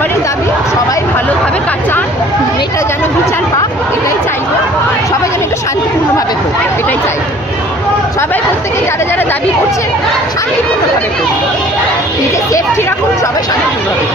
সবারই দাবি সবাই ভালোভাবে চান, মেয়েটা যেন বিচার পাক, এটাই চাইবো। সবাই যেন একটু শান্তিপূর্ণভাবে হোক, এটাই চাইবো। সবাই প্রত্যেকে যারা যারা দাবি করছেন শান্তিপূর্ণভাবে করুন, নিজের সেফটি রাখুন, সবাই শান্তিপূর্ণভাবে।